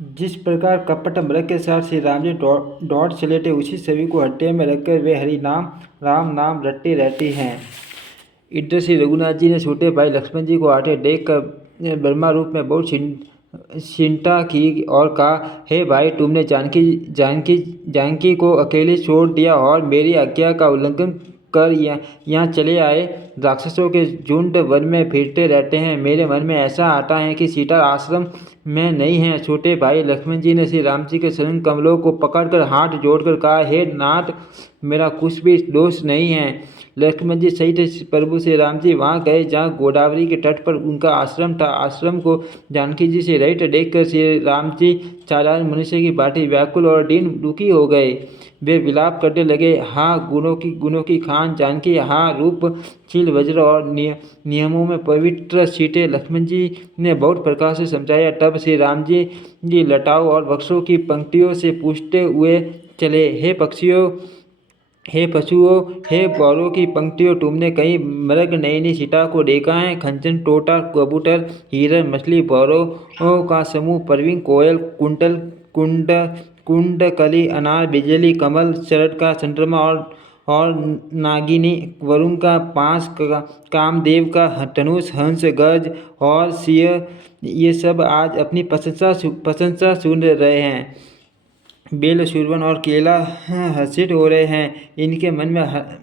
जिस प्रकार कपट मृग के साथ श्री राम जी दौड़ चले थे, उसी छवि को हट्टे में रखकर वे हरि नाम राम नाम रटती रहती हैं। इधर श्री रघुनाथ जी ने छोटे भाई लक्ष्मण जी को आटे देख कर ब्रह्मा रूप में बहुत चिंता की और कहा, हे भाई, तुमने जानकी जानकी जानकी को अकेले छोड़ दिया और मेरी आज्ञा का उल्लंघन कर यहाँ चले आए। राक्षसों के झुंड वन में फिरते रहते हैं। मेरे मन में ऐसा आता है कि सीता आश्रम में नहीं है। छोटे भाई लक्ष्मण जी ने श्री राम जी के चरण कमलों को पकड़कर हाथ जोड़कर कहा, हे नाथ, मेरा कुछ भी दोष नहीं है। लक्ष्मण जी सहित प्रभु श्री राम जी वहाँ गए जहाँ गोदावरी के तट पर उनका आश्रम था। आश्रम को जानकी जी से रहित देखकर श्री राम जी साधारण मनुष्य की भांति व्याकुल और दीन दुखी हो गए। वे विलाप करने लगे, हाँ गुणों की खान जानकी, हाँ रूपशील वज्र और नियमों में पवित्र सीते। लक्ष्मण जी ने बहुत प्रकार से समझाया। तब श्री राम जी लताओं और वृक्षों की पंक्तियों से पूछते हुए चले, हे पशुओं, हे गौरों की पंक्तियों, तुमने कहीं मृग नयनी सीता को देखा है? खंचन, तोता, कबूतर, हिरन, मछली, भौरों का समूह, परवीन, कोयल, कुंडकली, अनार, बिजली, कमल, शरद का चंद्रमा और नागिनी, वरुण का पास, कामदेव का धनुष, हंस, गज और सिंह, ये सब आज अपनी प्रशंसा सुन रहे हैं। बेल, शूरवन और केला हर्षित हो रहे हैं। इनके मन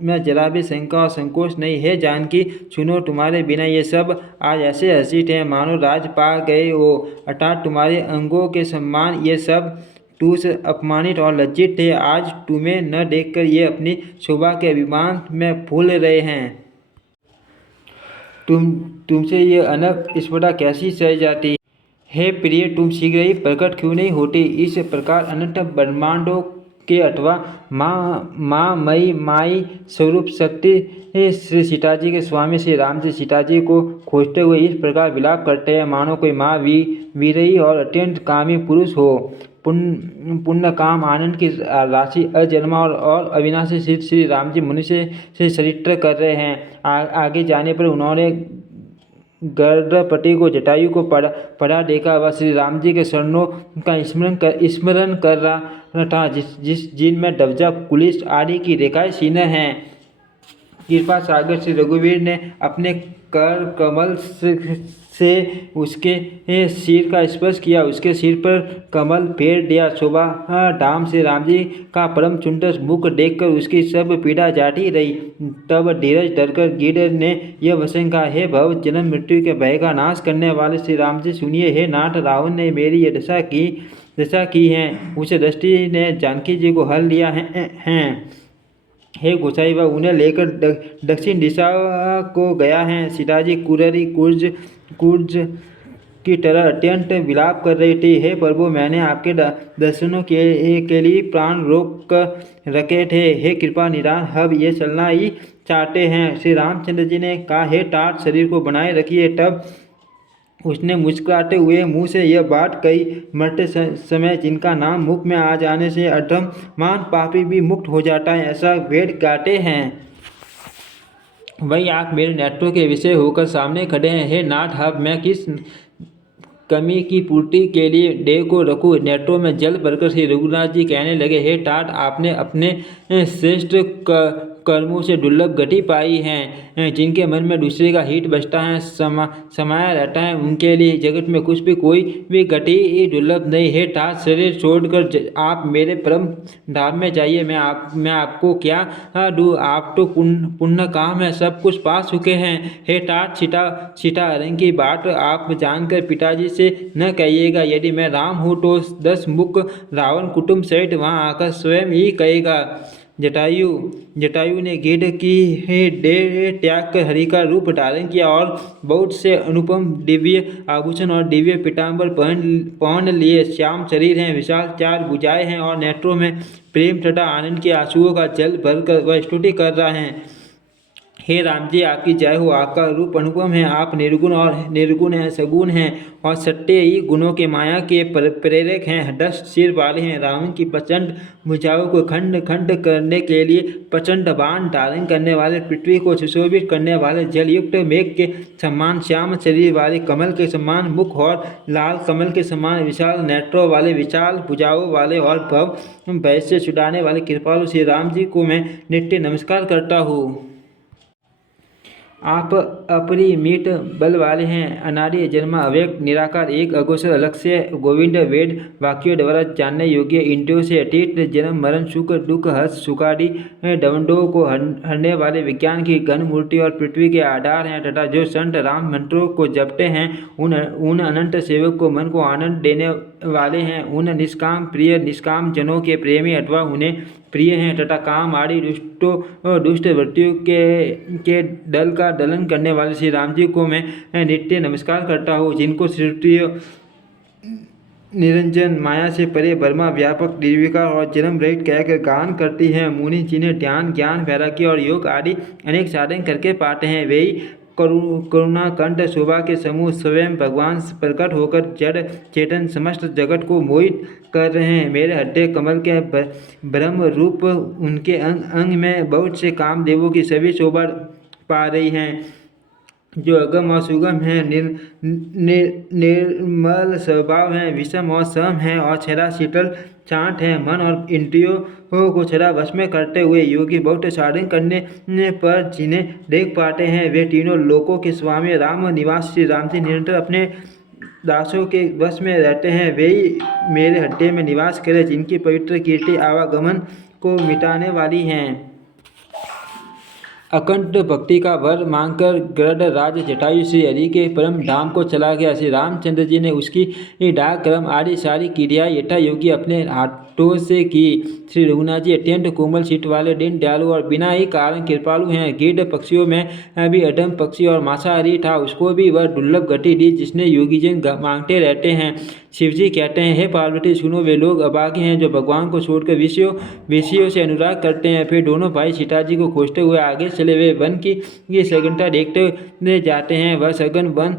में जरा भी शंका और संकोच नहीं है। जानकी, सुनो, तुम्हारे बिना ये सब आज ऐसे हर्षित हैं मानो राज पा गए हो। अर्थात तुम्हारे अंगों के सम्मान ये सब तुझ अपमानित और लज्जित थे। आज तुम्हें न देखकर ये अपनी शोभा के अभिमान में फूल रहे हैं। तुमसे ये अनक स्पर्धा कैसी सह जाती? हे प्रिय, तुम शीघ्र ही प्रकट क्यों नहीं होती? इस प्रकार अनंत ब्रह्मांडों के अथवा माँ मई माई स्वरूप शक्ति श्री सीता जी के स्वामी श्री राम जी सीता जी को खोजते हुए इस प्रकार विलाप करते हैं मानो कोई माँ वीरई और अत्यंत कामी पुरुष हो। पुण्य काम आनंद की राशि अजन्मा और अविनाशी श्री राम जी मनुष्य से चरित्र कर रहे हैं। आगे जाने पर उन्होंने गर्दपति को जटायु को पढ़ा देखा। वह श्री राम जी के शरणों का स्मरण कर रहा था, जिनमें दवजा, कुलिश आदि की रेखाएं चिन्ह हैं। कृपा सागर श्री रघुवीर ने अपने कर कमल से उसके सिर का स्पर्श किया, उसके सिर पर कमल फेर दिया। शोभा धाम से राम जी का परम सुंदर मुख देखकर उसकी सब पीड़ा जाती रही। तब धीरज धरकर गिर ने यह वचन कहा, हे भव जन्म मृत्यु के भय का नाश करने वाले श्री राम जी, सुनिए। हे नाथ, रावण ने मेरी यह दशा की है। उस दृष्टि ने जानकी जी को हर लिया है। हे गोसाई, वह उन्हें लेकर दक्षिण दिशा को गया है। सीता जी कुररी कुर्ज की तरह अत्यंत विलाप कर रही थी। हे प्रभु, मैंने आपके दर्शनों के लिए प्राण रोक कर रखे थे। हे कृपा निधान, अब ये चलना ही चाहते हैं। श्री रामचंद्र जी ने कहा, हे तात, शरीर को बनाए रखिए। तब उसने मुस्कुराते हुए मुंह से यह बात कही, मरते समय जिनका नाम मुख में आ जाने से अधम मान पापी भी मुक्त हो जाता है, ऐसा वेद गाते हैं। वही आप मेरे नेत्रों के विषय होकर सामने खड़े हैं। हे नाथ, अब मैं किस कमी की पूर्ति के लिए देह को रखूं? नेत्रों में जल भरकर श्री रघुनाथ जी कहने लगे, हे तात, आपने अपने श्रेष्ठ कर्मों से दुर्लभ गति पाई है। जिनके मन में दूसरे का हित बसता है, समाया रहता है, उनके लिए जगत में कुछ भी कोई भी गति दुर्लभ नहीं है। तात, शरीर छोड़कर आप मेरे परम धाम में जाइए। मैं आपको क्या दूँ? आप तो पुण्य काम है, सब कुछ पा चुके हैं। हे तात, सीता हरण की बात आप जानकर पिताजी से न कहिएगा। यदि मैं राम हूँ तो 10 मुख रावण कुटुंब सहित वहाँ आकर स्वयं ही कहेगा। जटायु ने गिद्ध की देह त्याग कर हरि का रूप धारण किया और बहुत से अनुपम दिव्य आभूषण और दिव्य पीताम्बर पहन लिए। श्याम शरीर हैं, विशाल 4 भुजाएं हैं और नेत्रों में प्रेम तथा आनंद के आंसुओं का जल भरकर वह स्तुति कर रहा है। हे राम जी, आपकी जय हो। आपका रूप अनुपम है। आप निर्गुण हैं, सगुण हैं और सत्य ही गुणों के माया के प्रेरक हैं। 10 सिर वाले हैं। रावण की प्रचंड भुजाओं को खंड खंड करने के लिए प्रचंड बाण धारण करने वाले, पृथ्वी को सुशोभित करने वाले, जलयुक्त मेघ के समान श्याम शरीर वाले, कमल के समान मुख और लाल कमल के समान विशाल नेत्रों वाले, विशाल भुजाओं वाले और भव भय से छुड़ाने वाले कृपालु श्री राम जी को मैं नित्य नमस्कार करता हूँ। आप अपरिमित बल वाले हैं। अनादि जन्मा अव्यक्त निराकार, एक अघोषर, अलक्ष्य, गोविंद, वेद वाक्यों द्वारा जानने योग्य, इंद्रियों से अतीत, जन्म मरण सुख दुख हर्ष सुखादि दवंडों को हरने वाले, विज्ञान की घन मूर्ति और पृथ्वी के आधार हैं तथा जो संत राम मंत्रों को जपते हैं उन अनंत सेवक को मन को आनंद देने वाले हैं। उन निष्काम प्रिय निष्काम जनों के प्रेमी अथवा उन्हें प्रिय हैं तथा काम आदि दुष्ट वृत्तियों के दल का दलन करने वाले श्री राम जी को मैं नित्य नमस्कार करता हूँ। जिनको सृष्टि निरंजन, माया से परे, ब्रह्मा व्यापक, निर्विकार और जन्म रहित कहकर गान करती हैं। मुनि जिन्हें ध्यान ज्ञान वैराग्य और योग आदि अनेक साधन करके पाते हैं, वे ही करुणा कंठ शोभा के समूह स्वयं भगवान प्रकट होकर जड़ चेतन समस्त जगत को मोहित कर रहे हैं। मेरे हृदय कमल के ब्रह्म रूप उनके अंग अंग में बहुत से कामदेवों की सभी शोभा पा रही हैं, जो अगम और सुगम हैं, निर्मल स्वभाव हैं, विषम और सम हैं और क्षरा शीतल शांत हैं। मन और इंद्रियों को क्षरा वश में करते हुए योगी बहुत साधन करने पर जिन्हें देख पाते हैं, वे तीनों लोकों के स्वामी राम निवास श्री राम जी निरंतर अपने दासों के वश में रहते हैं। वे ही मेरे हृदय में निवास करें, जिनकी पवित्र कीर्ति आवागमन को मिटाने वाली हैं। अखंड भक्ति का वर मांगकर गरुड़ राज जटायु श्री हरि के परम धाम को चला गया। श्री रामचंद्र जी ने उसकी डाक कर्म आदि सारी क्रिया यथा योगी अपने हाथों से की। श्री रघुनाथ जी अत्यंत कोमल सीट वाले, दीन दयालु और बिना ही कारण कृपालु हैं। गिद्ध पक्षियों में भी अधम पक्षी और मांसाहारी था, उसको भी वह दुर्लभ गति दी जिसने योगीजन मांगते रहते हैं। शिवजी कहते हैं, हे पार्वती सुनो, वे लोग अभागे हैं जो भगवान को छोड़कर विषयों से अनुराग करते हैं। फिर दोनों भाई सीता जी को खोजते हुए आगे चले। वे वन की सघनता देखते जाते हैं। वह सघन वन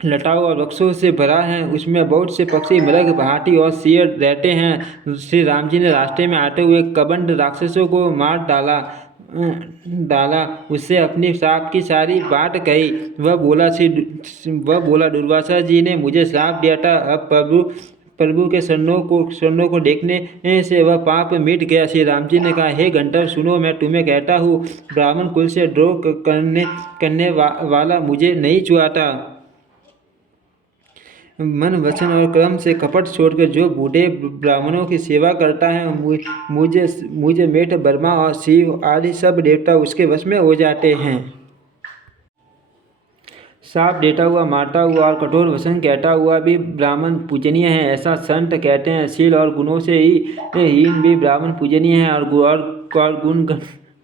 लताओं और वृक्षों से भरा है, उसमें बहुत से पक्षी, मृग, हाथी और शेर रहते हैं। श्री राम जी ने रास्ते में आते हुए कबंध राक्षसों को मार डाला, उससे अपनी श्राप की सारी बात कही। वह बोला दुर्वासा जी ने मुझे श्राप दिया था, अब प्रभु के शरणों को देखने से वह पाप मिट गया। श्री राम जी ने कहा, हे गंधर्व सुनो, मैं तुम्हें कहता हूँ, ब्राह्मण कुल से द्रोह करने वाला मुझे नहीं छुआता। मन वचन और कर्म से कपट छोड़कर जो बूढ़े ब्राह्मणों की सेवा करता है, मुझे मेट, ब्रह्मा और शिव आदि सब देवता उसके वश में हो जाते हैं। साप देता हुआ, मारता हुआ और कठोर वचन कहता हुआ भी ब्राह्मण पूजनीय है, ऐसा संत कहते हैं। शील और गुणों से ही हीन भी ब्राह्मण पूजनीय है, और गुण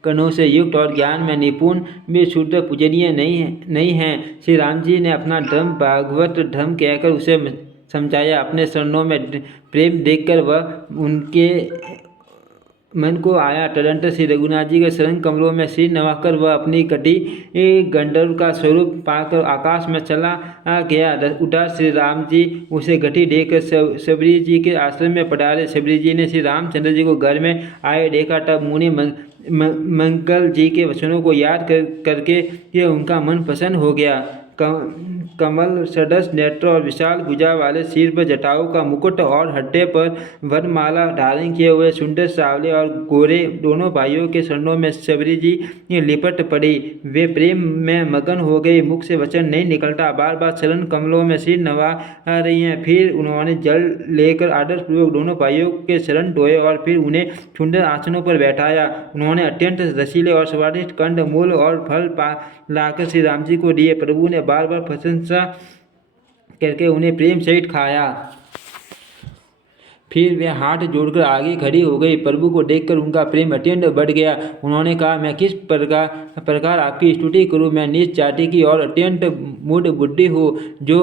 गणों से युक्त और ज्ञान में निपुण भी शुद्ध पूजनीय नहीं है। श्री राम जी ने अपना धर्म भागवत धर्म कहकर उसे समझाया। अपने शरणों में प्रेम देखकर वह उनके मन को आया। तदंतर श्री रघुनाथ जी के शरण कमलों में सिर नवाकर वह अपनी कटी गंधर्व का स्वरूप पाकर आकाश में चला गया। उधर श्री राम जी उसे घटी देकर सबरी जी के आश्रम में पधारे। सबरी जी ने श्री रामचंद्र जी को घर में आए देखा, तब मुनि मंगल जी के वचनों को याद करके उनका मन प्रसन्न हो गया। कमल सदृश नेत्र और विशाल भुजा वाले, सिर पर जटाओं का मुकुट और हृदय पर वनमाला धारण किए हुए सुंदर सावले और गोरे दोनों भाइयों के चरणों में सबरी जी लिपट पड़ी। वे प्रेम में मगन हो गई, मुख से वचन नहीं निकलता, बार बार चरण कमलों में सिर नवा रही हैं। फिर उन्होंने जल लेकर आदरपूर्वक दोनों भाइयों के चरण धोए और फिर उन्हें सुंदर आसनों पर बैठाया। उन्होंने अत्यंत रसीले और स्वादिष्ट कंद मूल और फल लाकर श्री राम जी को दिए। प्रभु ने बार बार प्रशंसा करके उन्हें प्रेम सहित खाया। फिर वे हाथ जोड़कर आगे खड़ी हो गई। प्रभु को देखकर उनका प्रेम अत्यंत बढ़ गया। उन्होंने कहा, मैं किस प्रकार आपकी स्तुति करूं। मैं नीच जाति की और अत्यंत मूढ़ बुद्धि हूँ, जो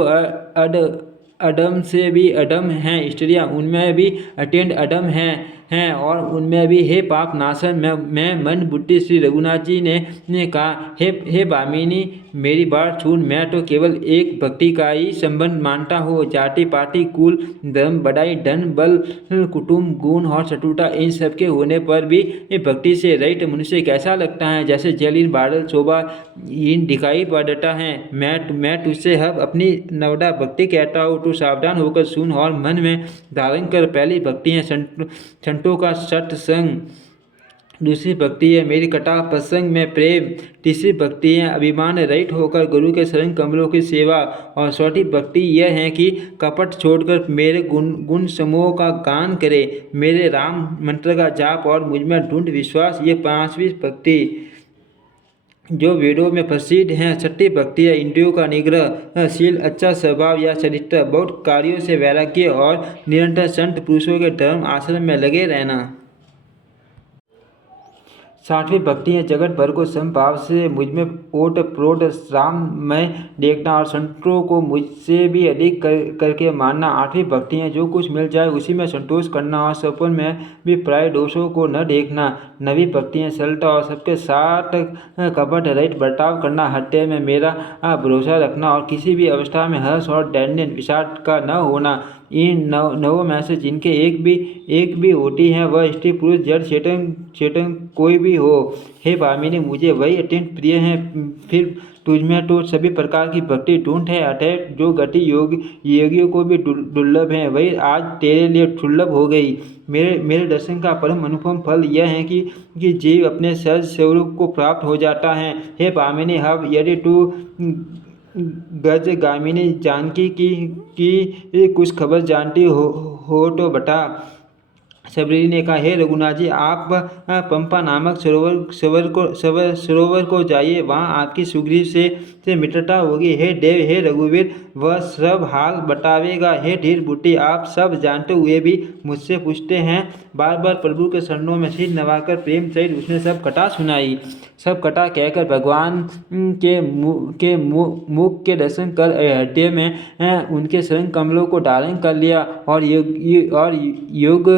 अडम से भी अडम हैं। स्त्रियाँ उनमें भी अत्यंत अडम हैं। हैं और उनमें भी हे पाप नाशन मैं मन बुद्धि श्री रघुनाथ जी ने कहा, हे भामिनी, मेरी बात सुन। मैं तो केवल एक भक्ति का ही संबंध मानता हूँ। जाति पाति कुल धर्म बड़ाई धन बल कुटुंब गुण और चतुरता इन सब के होने पर भी भक्ति से रहित मनुष्य कैसा लगता है, जैसे जलील बादल शोभाहीन दिखाई पड़ता है। मैं तुझसे अब अपनी नवदा भक्ति कहता हूँ, तू सावधान होकर सुन और मन में धारण कर। पहली भक्ति है संतों का सत्संग, दूसरी भक्ति है मेरी कथा प्रसंग में प्रेम, तीसरी भक्ति है अभिमान रहित होकर गुरु के शरण कमलों की सेवा, और चौथी भक्ति यह है कि कपट छोड़कर मेरे गुण समूह का गान करे, मेरे राम मंत्र का जाप और मुझ में ढूंढ विश्वास। ये पांचवी भक्ति जो वेदों में प्रसिद्ध हैं। छठी भक्ति है इंद्रियों का निग्रह, शील, अच्छा स्वभाव या चरित्र, बहुत कार्यों से वैराग्य और निरंतर संत पुरुषों के धर्म आश्रम में लगे रहना। सातवीं भक्ति है जगत भर को समभाव से मुझ में ओत प्रोत राम में देखना और संतों को मुझसे भी अधिक करके मानना। आठवीं भक्ति है जो कुछ मिल जाए उसी में संतोष करना और सपन में भी प्राय दोषों को न देखना। नवीं भक्ति है सरलता और सबके साथ कपट रहित बर्ताव करना, हत्या में मेरा भरोसा रखना और किसी भी अवस्था में हर्ष और दैन्य विषाद का न होना। इन नवों में से जिनके एक भी होती है वह स्त्री पुरुष जड़ चेतन कोई भी हो। हे भामिनी, मुझे वही अत्यंत प्रिय है। फिर तुझमें तो सभी प्रकार की भक्ति ढूंढ है, अतः जो गति योगियों को भी दुर्लभ है वही आज तेरे लिए दुर्लभ हो गई। मेरे दर्शन का परम अनुपम फल यह है कि जीव अपने सहज स्वरूप को प्राप्त हो जाता है। हे भामिनी, अब यदि तू गजगामिनी जानकी की कुछ खबर जानती हो तो बता। सबरी ने कहा, हे रघुनाथ जी, आप पंपा नामक सरोवर को जाइए, वहाँ आपकी सुग्रीव से मित्रता होगी। हे देव, हे रघुवीर, वह सब हाल बतावेगा। हे धीर बुद्धि, आप सब जानते हुए भी मुझसे पूछते हैं। बार बार प्रभु के चरणों में सिर नवाकर प्रेम सहित उसने सब कथा सुनाई। सब कथा कहकर भगवान के मुख के दर्शन कर हृदय में उनके शरण कमलों को धारण कर लिया और योग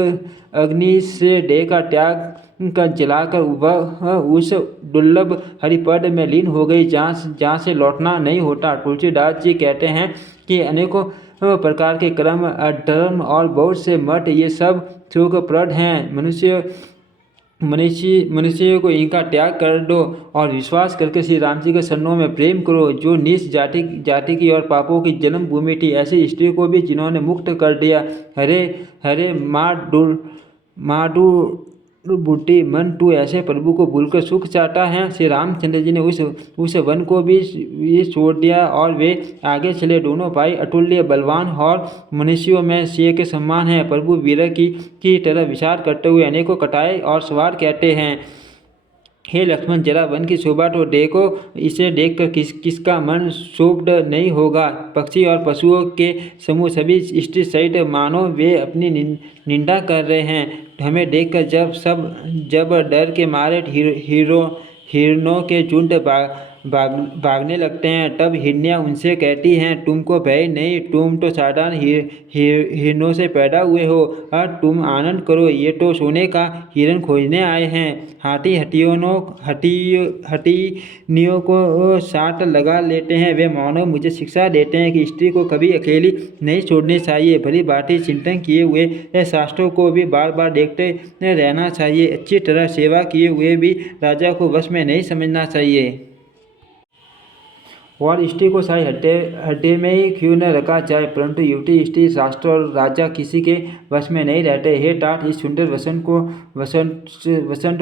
अग्नि से देह का त्याग कर जलाकर वह उस दुर्लभ हरिपद में लीन हो गई जहाँ से लौटना नहीं होता। तुलसीदास जी कहते हैं कि अनेकों प्रकार के कर्म अधर्म और बहुत से मठ ये सब सुखप्रद हैं। मनुष्य को इनका त्याग कर दो और विश्वास करके श्री राम जी के शरणों में प्रेम करो। जो नीच जाति की और पापों की जन्म भूमि थी, ऐसी स्त्री को भी जिन्होंने मुक्त कर दिया। हरे हरे माधु बुद्धि मन, तू ऐसे प्रभु को भूलकर सुख चाहता है। श्री रामचंद्र जी ने उस वन को भी छोड़ दिया और वे आगे चले। दोनों भाई अतुल्य बलवान और मनुष्यों में सिंह के समान हैं। प्रभु वीर की तरह विचार करते हुए अनेकों कटाएं और सवार कहते हैं, हे लक्ष्मण, जरा वन की शोभा तो देखो, इसे देखकर किसका मन क्षुब्ध नहीं होगा। पक्षी और पशुओं के समूह सभी स्त्री सहित मानो वे अपनी निंदा कर रहे हैं। हमें देखकर जब डर के मारे हिरणों के झुंड भागने लगते हैं, तब हिरनियाँ उनसे कहती हैं, तुमको भय नहीं, तुम तो साधारण हिरणों से पैदा हुए हो। अब तुम आनंद करो, ये तो सोने का हिरण खोजने आए हैं। हाथी हथिनियों को साथ लगा लेते हैं। वे मानो मुझे शिक्षा देते हैं कि स्त्री को कभी अकेली नहीं छोड़नी चाहिए। भली भांति चिंतन किए हुए शास्त्रों को भी बार बार देखते रहना चाहिए। अच्छी तरह सेवा किए हुए भी राजा को वश में नहीं समझना चाहिए। और स्त्री को शाही हड्डे में ही क्यों न रखा जाए, परंतु युवती, स्त्री, शास्त्र और राजा किसी के वश में नहीं रहते। हे तात, इस सुंदर वसंत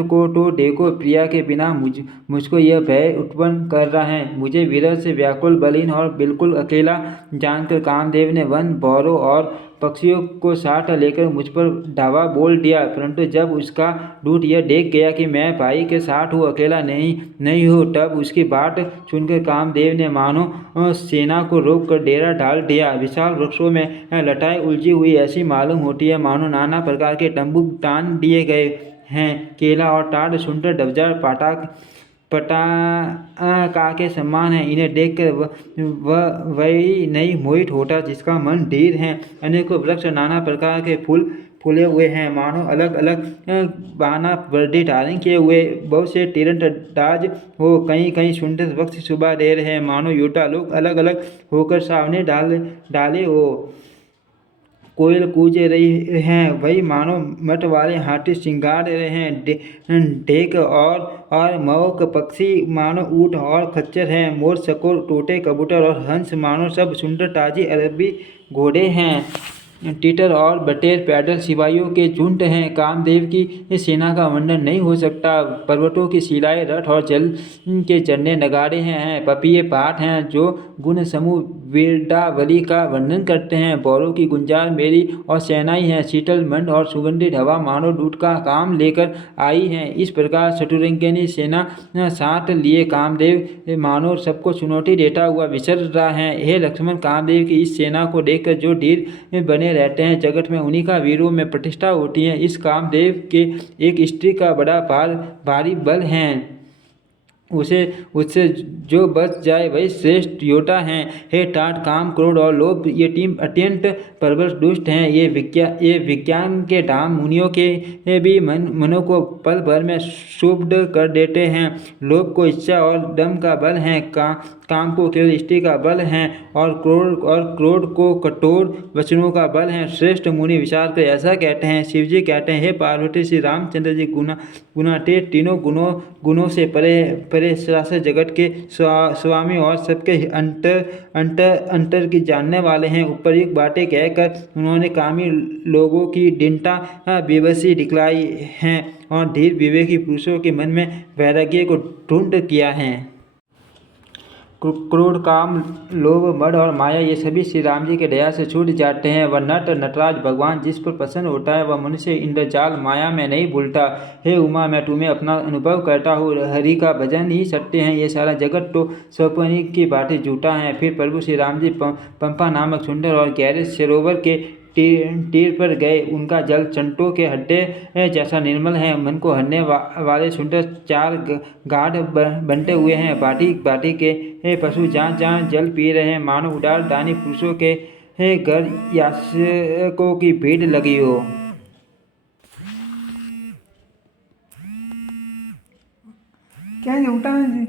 को तो देखो, प्रिया के बिना मुझको यह भय उत्पन्न कर रहा है। मुझे विरह से व्याकुल, बलहीन और बिल्कुल अकेला जानकर कामदेव ने वन भौरों और पक्षियों को साथ लेकर मुझ पर धावा बोल दिया। परंतु जब उसका दूत यह देख गया कि मैं भाई के साथ हूँ, अकेला नहीं हूँ, तब उसकी बात सुनकर कामदेव ने मानो सेना को रोक कर डेरा डाल दिया। विशाल वृक्षों में लताएं उलझी हुई ऐसी मालूम होती है मानो नाना प्रकार के तंबू तान दिए गए हैं। केला और टाट सुंदर डबजार पटाका के समान है। इन्हें देखकर वही नहीं मोहित होता जिसका मन धीर है। अनेकों वृक्ष, नाना प्रकार के फूल फूले हुए हैं, मानो अलग अलग बाना वर्दी धारण किए हुए बहुत से तीरंदाज हो। कहीं कहीं सुंदर वक्त सुबह दे रहे हैं, मानो योद्धा लोग अलग अलग होकर सामने डाले हो। कोयल कूज रही हैं, वही मानो मठ वाले हाथी श्रृंगार रहे हैं। ढेक और मौक पक्षी मानो ऊँट और खच्चर हैं। मोर, शकोर, तोते, कबूतर और हंस मानो सब सुंदर ताजी अरबी घोड़े हैं। टीटर और बटेर पैदल सिपाहियों के झुंड हैं। कामदेव की सेना का वर्णन नहीं हो सकता। पर्वतों की शिलाएं, रथ और जल के झरने नगाड़े हैं। पपीहे पाठ हैं जो गुण समूह वीरडावली का वर्णन करते हैं। बौरों की गुंजार मेरी और सेनाई हैं। शीतल मंद और सुगंधित हवा मानो दूत का काम लेकर आई है। इस प्रकार शत्रुंजय सेना साथ लिए कामदेव मानो सबको चुनौती देता हुआ विचर रहा है। हे लक्ष्मण, कामदेव की इस सेना को देखकर जो धीर बने रहते हैं, जगत में उन्हीं का वीरों में प्रतिष्ठा होती है। इस कामदेव के एक स्त्री का बड़ा भारी बल है, उससे जो बच जाए वही श्रेष्ठ योद्धा हैं। हे तात, काम, क्रोध और लोभ ये तीन अत्यंत प्रबल दुष्ट हैं। ये विज्ञान के धाम मुनियों के भी मनों को पल भर में क्षुब्ध कर देते हैं। लोभ को इच्छा और दम का बल है, काम को केवल स्त्री का बल है और क्रोध को कठोर वचनों का बल है। श्रेष्ठ मुनि विचार कर ऐसा कहते हैं। शिवजी कहते हैं, हे पार्वती, श्री रामचंद्र जी गुणातीत, तीनों गुणों से परे सरासर जगत के स्वामी और सबके अंतर की जानने वाले हैं। उपर्युक्त बातें कहकर उन्होंने कामी लोगों की दीनता बेबसी दिखलाई है और धीर विवेकी पुरुषों के मन में वैराग्य को ढूंढ किया है। क्रोध, काम, लोभ, मद और माया ये सभी श्री राम जी के दया से छूट जाते हैं। वह नटराज भगवान जिस पर प्रसन्न होता है, वह मनुष्य इंद्रजाल माया में नहीं भूलता। हे उमा, मैं तुम्हें अपना अनुभव करता हूँ। हरि का भजन ही सत्य है, ये सारा जगत तो स्वप्न की बातें झूठा है। फिर प्रभु श्री राम जी पंपा नामक सुंदर और गहरे सरोवर के तीर पर गए। उनका जल चंटों के हड्डे जैसा निर्मल है। मन को हरने वाले सुंदर चार घाट बनते हुए हैं। बाटी के पशु जहाँ जहाँ जल पी रहे हैं, मानो उदार दानी पुरुषों के घर याचकों की भीड़ लगी हो। क्या झूठा है जी?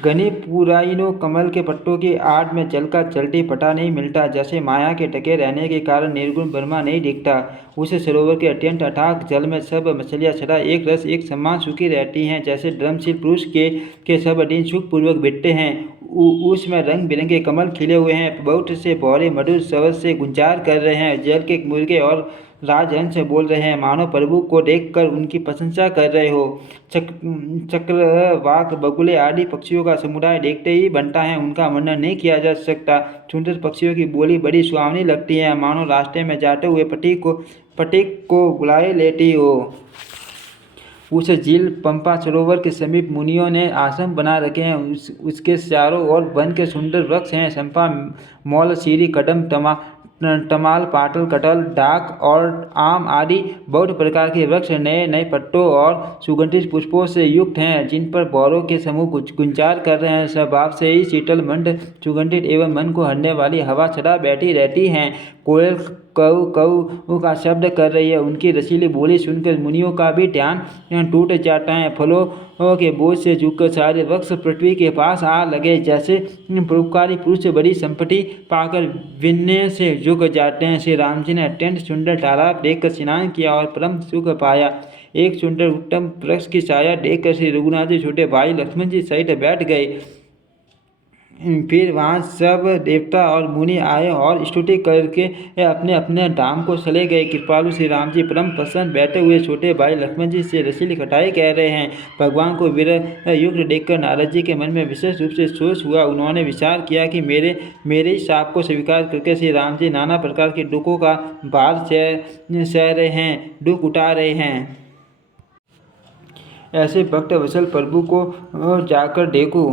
घनी पुराइनों कमल के पत्तों की आड़ में जल का चलती पता नहीं मिलता। जैसे माया के ढके रहने के कारण निर्गुण ब्रह्मा नहीं दिखता। उस सरोवर के अत्यंत अथाह जल में सब मछलियाँ सदा एक रस एक समान सुखी रहती हैं। जैसे धर्मशील पुरुष के सब दिन सुखपूर्वक बिटते हैं। उसमें रंग बिरंगे कमल खिले हुए हैं। बहुत से भौरे मधुर स्वर से गुंजार कर रहे हैं। जल के मुर्गे और राजहंस बोल रहे हैं, मानो प्रभु को देखकर उनकी प्रशंसा कर रहे हो। चक्रवाक, बगुले आदि पक्षियों का समुदाय देखते ही बनता है, उनका वर्णन नहीं किया जा सकता। सुंदर पक्षियों की बोली बड़ी सुहावनी लगती है, मानो रास्ते में जाते हुए पथिक को बुलाए लेती हो। उस झील पंपा सरोवर के समीप मुनियों ने आश्रम बना रखे हैं। उसके चारों ओर वन के सुंदर वृक्ष हैं। चंपा, मौल, सीरी, कदम, तमाल, पाटल, कटहल, डाक और आम आदि बहुत प्रकार के वृक्ष नए नए पत्तों और सुगंधित पुष्पों से युक्त हैं, जिन पर भौरों के समूह गुंजार कर रहे हैं। स्वभाव से ही शीतल, मंद, सुगंधित एवं मन को हरने वाली हवा सदा बैठी रहती है। कोयल कऊ कऊ का शब्द कर रही है। उनकी रसीली बोली सुनकर मुनियों का भी ध्यान टूट जाता है। फलों के बोझ से झुककर सारे वृक्ष पृथ्वी के पास आ लगे। जैसे परोपकारी पुरुष बड़ी संपत्ति पाकर विनय से झुक जाते हैं। श्री राम जी ने अत्यंत सुंदर तालाब देखकर स्नान किया और परम सुख पाया। एक सुंदर उत्तम वृक्ष की छाया देखकर श्री रघुनाथ जी छोटे भाई लक्ष्मण जी सहित बैठ गए। फिर वहाँ सब देवता और मुनि आए और स्तुति करके अपने अपने धाम को चले गए। कृपालु श्री राम जी परम प्रसन्न बैठे हुए छोटे भाई लक्ष्मण जी से रसीली कटाई कह रहे हैं। भगवान को विरह युक्त देखकर नारद जी के मन में विशेष रूप से सोच हुआ। उन्होंने विचार किया कि मेरे इस शाप को स्वीकार करके श्री राम जी नाना प्रकार के दुखों का भार सह रहे हैं, दुख उठा रहे हैं। ऐसे भक्त वत्सल प्रभु को जाकर देखो।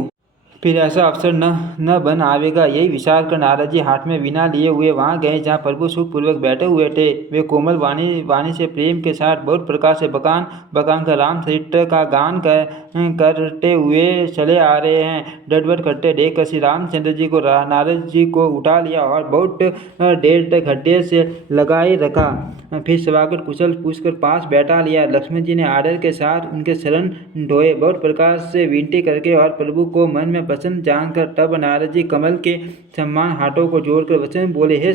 फिर ऐसा अवसर न बन आवेगा। यही विचार कर नारद जी हाथ में वीणा लिए हुए वहाँ गए जहाँ प्रभु सुखपूर्वक बैठे हुए थे। वे कोमल वाणी से प्रेम के साथ बहुत प्रकार से बकान बकान कर राम चरित्र का गान करते हुए चले आ रहे हैं। डटबट करते देख कर श्री रामचंद्र जी को नारद जी को उठा लिया और बहुत देर तक हड्डे से लगाए रखा। फिर स्वागत कुशल पूछकर पास बैठा लिया। लक्ष्मण जी ने आदर के साथ उनके शरण ढोए, बहुत प्रकार से विनती करके और प्रभु को मन में पसंद जानकर। तब नारद जी कमल के समान हाथों को जोड़कर वचन बोले, हे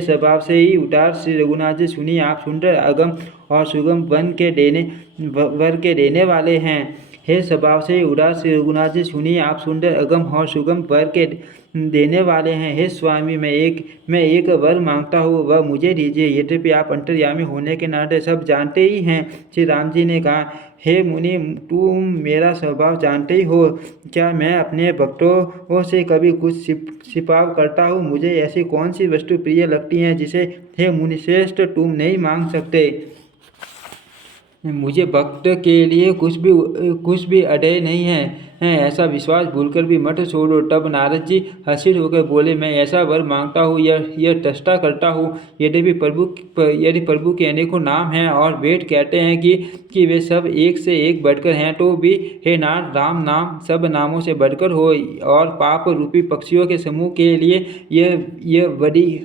स्वभाव से ही उदार श्री रघुनाथ जी, सुनिए आप सुंदर अगम और सुगम वर के देने वाले हैं। हे स्वभाव से ही उदार श्री रघुनाथ जी, सुनिए आप सुंदर अगम और सुगम वर के देने वाले हैं। हे स्वामी, मैं एक वर मांगता हूँ, वह मुझे दीजिए। यद्यपि आप अंतर्यामी होने के नाते सब जानते ही हैं। श्री राम जी ने कहा, हे मुनि, तुम मेरा स्वभाव जानते ही हो। क्या मैं अपने भक्तों से कभी कुछ छिपाव करता हूँ? मुझे ऐसी कौन सी वस्तु प्रिय लगती है जिसे हे मुनिश्रेष्ठ तुम नहीं मांग सकते? मुझे भक्त के लिए कुछ भी अडेय नहीं है। ऐसा विश्वास भूलकर भी मत छोड़ो। तब नारद जी हर्षित होकर बोले, मैं ऐसा वर मांगता हूँ, यह चेष्टा करता हूँ। यदि प्रभु के अनेकों नाम हैं और वेद कहते हैं कि वे सब एक से एक बढ़कर हैं, तो भी हे नाथ, राम नाम सब नामों से बढ़कर हो और पाप रूपी पक्षियों के समूह के लिए यह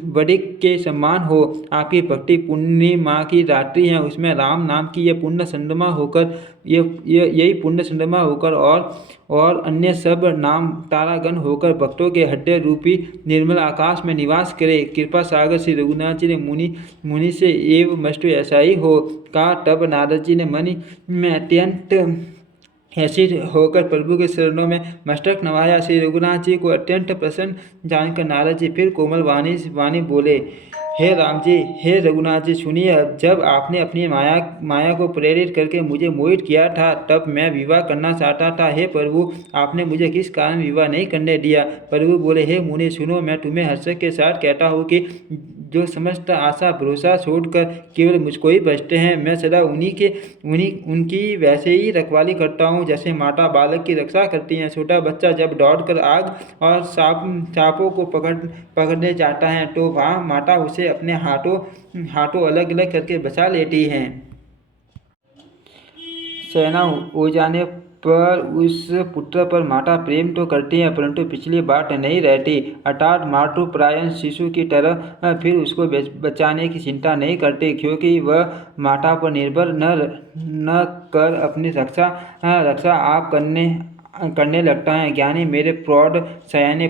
वडिक के समान हो। आपकी भक्ति पूर्णिमा की रात्रि है, उसमें राम नाम की यह पुण्य चंद्रमा होकर यही पुण्य चंद्रमा होकर और अन्य सब नाम तारागण होकर भक्तों के हृदय रूपी निर्मल आकाश में निवास करे। कृपा सागर श्री रघुनाथ जी ने मुनि से एवं मस्तु ऐसा ही हो कहा। तब नारद जी ने मन में अत्यंत ऐसे होकर प्रभु के चरणों में मस्तक नवाया। श्री रघुनाथ जी को अत्यंत प्रसन्न जानकर नारद जी फिर कोमल वाणी बोले, हे राम जी, हे रघुनाथ जी, सुनिए। जब आपने अपनी माया को प्रेरित करके मुझे मोहित किया था, तब मैं विवाह करना चाहता था। हे प्रभु, आपने मुझे किस कारण विवाह नहीं करने दिया? प्रभु बोले, हे मुनि, सुनो, मैं तुम्हें हर्ष के साथ कहता हूँ कि जो समस्त आशा भरोसा छोड़कर केवल मुझको ही बचते हैं, मैं सदा उनकी वैसे ही रखवाली करता हूँ जैसे माता बालक की रक्षा करती है। छोटा बच्चा जब दौड़कर आग और सांपों को पकड़ने जाता है, तो वहाँ माता उसे अपने हाथों अलग अलग करके बचा लेती हैं। सेना हो जाने पर उस पुत्र पर माता प्रेम तो करती है, परंतु पिछली बात नहीं रहती, अर्थात मातृपरायण शिशु की तरह फिर उसको बचाने की चिंता नहीं करती, क्योंकि वह माता पर निर्भर न कर अपनी रक्षा आप करने लगता है। ज्ञानी मेरे प्रौढ़ सयाने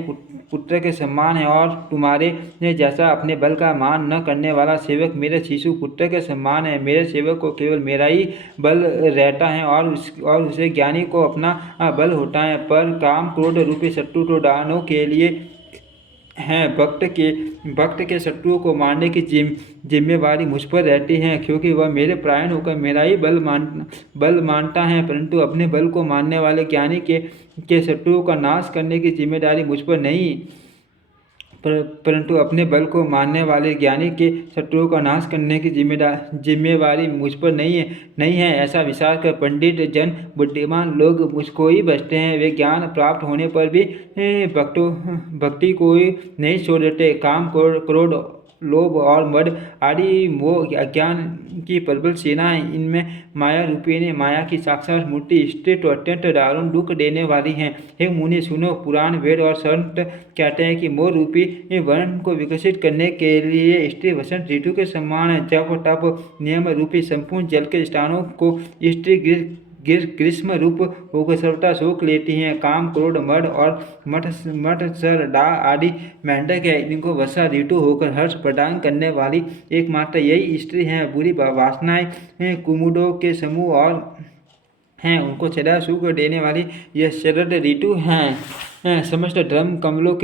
पुत्र के समान है, और तुम्हारे जैसा अपने बल का मान न करने वाला सेवक मेरे शिशु पुत्र के समान है। मेरे सेवक को केवल मेरा ही बल रहता है और उसे ज्ञानी को अपना बल होता है। पर काम क्रोध रूपी शत्रु तो दानों के लिए हैं। भक्त के शत्रुओं को मारने की जिम्मेवारी मुझ पर रहती है, क्योंकि वह मेरे प्राण होकर मेरा ही बल मानता है। परंतु अपने बल को मानने वाले ज्ञानी के शत्रुओं का नाश करने की जिम्मेदारी मुझ पर नहीं, परंतु अपने बल को मानने वाले ज्ञानी के शत्रुओं का नाश करने की जिम्मेवारी मुझ पर नहीं है। ऐसा विचार कर पंडित जन बुद्धिमान लोग मुझको ही बचते हैं। वे ज्ञान प्राप्त होने पर भी भक्ति को ही नहीं छोड़ देते। काम क्रोध लोभ और मद आदि मोह अज्ञान की प्रबल सेनाएं, इनमें माया रूपिणी माया की साक्षात मूर्ति स्त्री तो अत्यंत दारुण दुख देने वाली हैं। हे मुनि, सुनो, पुराण वेद और संत कहते हैं कि मोह रूपी वर्ण को विकसित करने के लिए स्त्री वसंत ऋतु के समान है। जब तब नियम रूपी संपूर्ण जल के स्थानों को स्त्री ग्रीष्म रूप होकर सर्वथा सोख लेती हैं। काम क्रोध मद और मत्सर डाह आदि मेंढक है, इनको वर्षा ऋतु होकर हर्ष प्रदान करने वाली एकमात्र यही स्त्री है। बुरी वासनाएं कुमुदों के समूह और हैं, उनको सदा सुख देने वाली यह शरद ऋतु हैं। समस्त धर्म कमलों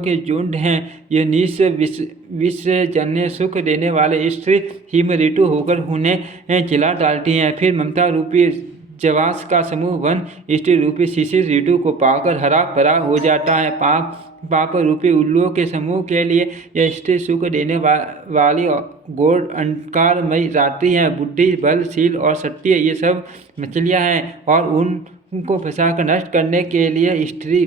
के झुंड हैं। यह निश विषजन्य सुख देने वाले स्त्री हिम ऋतु होकर उन्हें जला डालती हैं। फिर ममता रूपी जवास का समूह वन स्त्री रूपी शिशिर ऋतु को पाकर हरा भरा हो जाता है। पाप रूपी उल्लुओं के समूह के लिए यह स्त्री सुख देने वाली घोर अंधकारमयी रात्रि है। बुद्धि बल शील और सत्य ये सब मछलियाँ हैं, और को फंसाकर नष्ट करने के लिए स्त्री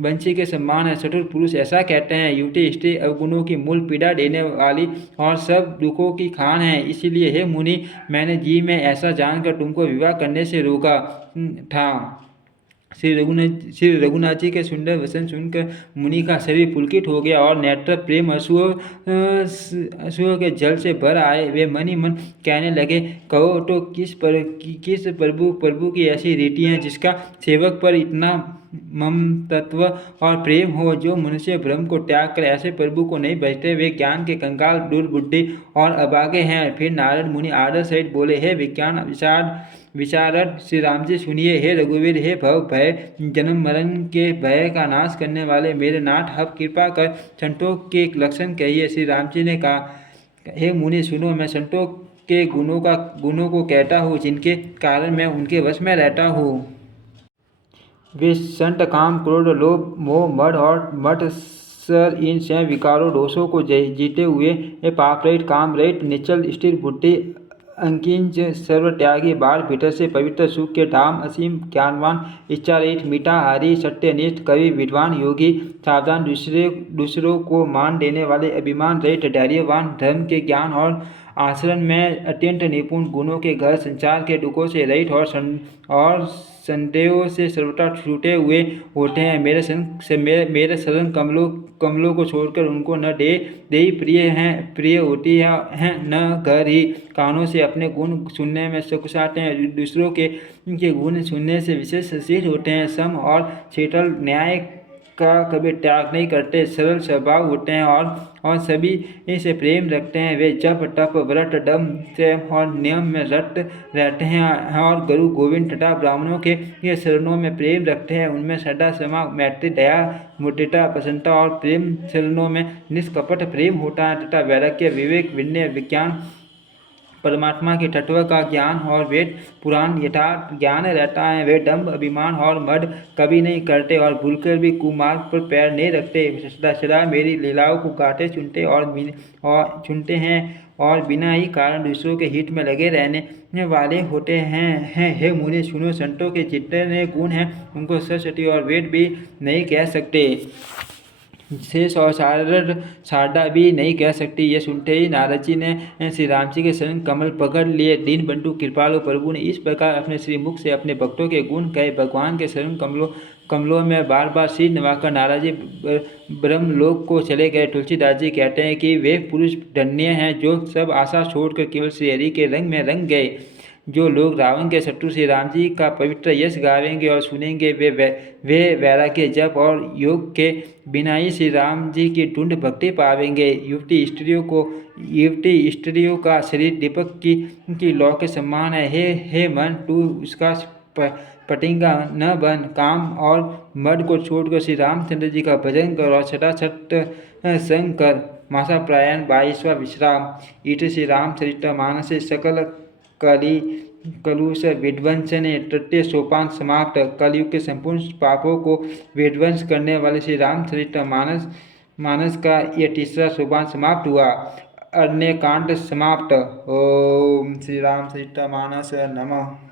वंशी के समान है। चतुर पुरुष ऐसा कहते हैं। युवती स्त्री अवगुणों की मूल पीड़ा देने वाली और सब दुखों की खान है। इसीलिए हे मुनि, मैंने जी में ऐसा जानकर तुमको विवाह करने से रोका था। श्री रघुनाथ जी के सुंदर वचन सुनकर मुनि का शरीर पुलकित हो गया और नेत्र प्रेम अश्रुओं के जल से भर आए। वे मन ही मन कहने लगे, कहो तो किस प्रभु की ऐसी रीति है जिसका सेवक पर इतना ममतत्व और प्रेम हो, जो मनुष्य भ्रम को त्याग कर ऐसे प्रभु को नहीं भजते। वे ज्ञान के कंगाल, दुर्बुद्धि और अभागे हैं। फिर नारद मुनि आदर सहित बोले, हे विज्ञान विशारद श्री राम जी सुनिए। हे रघुवीर, हे भव भय जन्म मरण के भय का नाश करने वाले मेरे नाथ, अब कृपा कर संतों के लक्षण कहिए। श्री राम जी ने कहा, हे मुनि सुनो, मैं संतों के गुणों को कहता हूँ, जिनके कारण मैं उनके वश में रहता हूँ। वे संत काम, क्रोध, लोभ, मोह, मद और मत्सर, इन 6 विकारों दोषों को जीते हुए पाप रहित, काम रहित, निश्चल, स्थिर बुद्धि, अंकिंच, सर्वत्यागी, बाहर भीतर से पवित्र, सुख के धाम, असीम, ज्ञानवान, इच्छा रहित, मीठाहारी, सत्यनिष्ठ, कवि, विद्वान, योगी, सावधान, दूसरों को मान देने वाले, अभिमान रहित, धैर्यवान, धर्म के ज्ञान और आचरण में अत्यंत निपुण, गुणों के घर, संसार के दुखों से रहित और संदेहों से सर्वथा छूटे हुए होते हैं। मेरे शरण कमलों को छोड़कर उनको न देही प्रिय होती है, न घर ही कानों से अपने गुण सुनने में सकुचाते हैं। दूसरों के गुण सुनने से विशेष शील होते हैं। सम और शीतल, न्याय का कभी त्याग नहीं करते, सरल स्वभाव होते हैं और सभी से प्रेम रखते हैं। वे जप, तप, व्रत, दम, संयम और नियम में रत रहते हैं और गुरु गोविंद तथा ब्राह्मणों के शरणों में प्रेम रखते हैं। उनमें सदा क्षमा, मैत्री, दया, मुदिता, प्रसन्नता और प्रेम शरणों में निष्कपट प्रेम होता है तथा वैराग्य, विवेक, विनय, विज्ञान, परमात्मा के तत्व का ज्ञान और वेद पुराण यथार्थ ज्ञान रहता है। वे दंभ, अभिमान और मद कभी नहीं करते और भूलकर भी कुमार्ग पर पैर नहीं रखते। सदा मेरी लीलाओं को गाते सुनते हैं और बिना ही कारण दूसरों के हित में लगे रहने वाले होते हैं। हे मुनि सुनो, संतों के जितने गुण हैं उनको सरस्वती और वेद भी नहीं कह सकते, शेष और शारदा भी नहीं कह सकती। ये सुनते ही नारद जी ने श्री राम जी के शरण कमल पकड़ लिए। दीन बंधु कृपालु प्रभु ने इस प्रकार अपने श्रीमुख से अपने भक्तों के गुण कहे। भगवान के शरण कमलों में बार बार सिर नवाकर नारद जी ब्रह्मलोक को चले गए। तुलसीदास जी कहते हैं कि वे पुरुष धन्य हैं जो सब आशा छोड़कर केवल श्री हरि के रंग में रंग गए। जो लोग रावण के शत्रु श्री राम जी का पवित्र यश गावेंगे और सुनेंगे, वे वैराग्य, जप और योग के बिना ही श्री राम जी की तुंड भक्ति पावेंगे। युवती स्त्रियों का शरीर दीपक की लौ के समान है। हे मन, तू उसका पटिंगा न बन। काम और मद को छोड़कर श्री रामचंद्र जी का भजन कर और सदा सत्संग कर। मासा प्रायण 22वां विश्राम। इति श्री रामचरितमानस सकल कलुष विध्वंसने तृतीय सोपान समाप्त। कलयुग के संपूर्ण पापों को विध्वंस करने वाले श्री रामचरितमानस का यह तीसरा सोपान समाप्त हुआ। अन्य कांड समाप्त। ओम श्री रामचरितमानस नमः।